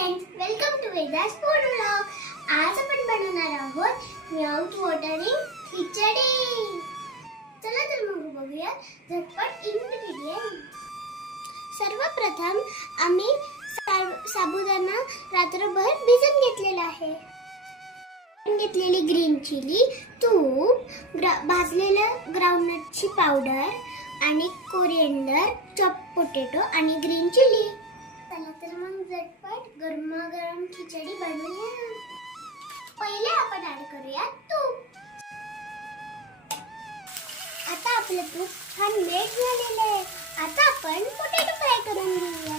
Friends, welcome to Vedas food vlog. आज आपण बनवणार आहोत माउथ वॉटरिंग खिचडी. चला तर मग बघूया झटपट इन्ग्रेडियंट. सर्वप्रथम आम्ही साबुदाणा रात्रभर भिजत घेतलेला आहे. घेतलेली ग्रीन चिली, तूप, भाजलेलं ग्राउंडनटची पावडर आणि कोरिएंडर, चॉप पोटॅटो आणि ग्रीन चिली. चला तर मग झटपट गरमागरम खिचडी बनवूया. पहिले आपण ऍड करूया तूप. आता आपलं तूप छान मेल्ट झालेलं आहे. आता आपण पोटॅटो फ्राय करून घेऊया.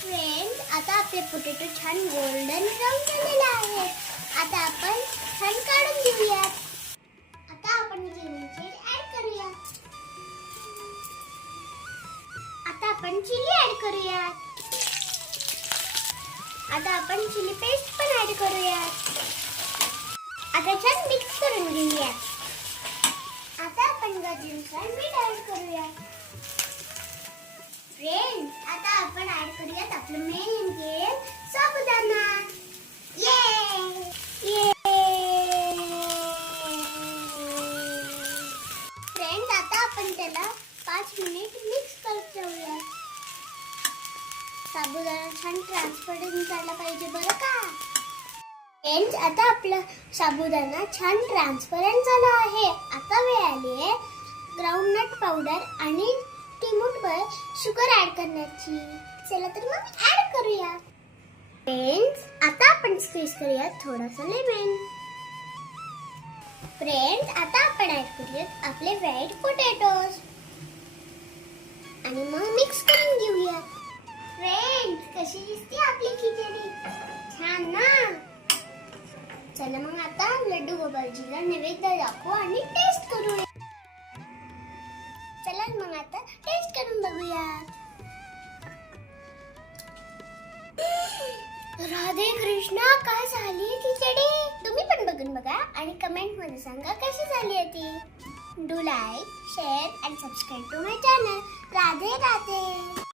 फ्रेंड्स, आता आपले पोटॅटो छान गोल्डन ब्राऊन झालेले आहे. आता आपण छान काढून घेऊया. आता आपण ग्रीन चिली ऍड करूया. आता आपण चिली ऍड करूया. आता आपण चिली पेस्ट पण ऍड करूया. आता छान मिक्स करून घेऊया. आता आपण गरजेनुसार मीठ ऍड करूया. फ्रेंड्स, आता आपण ऍड करूयात आपलं मेन इन्ग्रेडियंट साबुदाणा. फ्रेंड्स, आता आपण त्याला 5 मिनिट मिक्स करत जाऊया. साबुदाणा छान ट्रान्सपरंट झाला पाहिजे बरं का. फ्रेंड्स, आता आपला साबुदाणा छान ट्रान्सपरंट झाला आहे. आता वेळ आली आहे ग्राउंडनट पावडर आणि चिमूटभर शुगर ऍड करण्याची. चला तर मग ऍड करूया. फ्रेंड्स, आता आपण स्क्वीज करूया थोडासा लेमन. फ्रेंड्स, आता आपण ऍड करूयात आपले व्हाईट पोटॅटोज आणि मग मिक्स करून घेऊया. फ्रेंड्स, कशी दिसते आपली खिचडी? छान ना. चला मग आता लड्डू गोपालजीला नैवेद्य दाखवू आणि टेस्ट करूया. चला मग आता टेस्ट करून बघूया. राधे कृष्णा, काय झाली खिचडी? तुम्ही पण बघून बघा आणि कमेंट मध्ये सांगा कशी झाली आहे ती. Do like, share and subscribe to my channel. Radhe Radhe.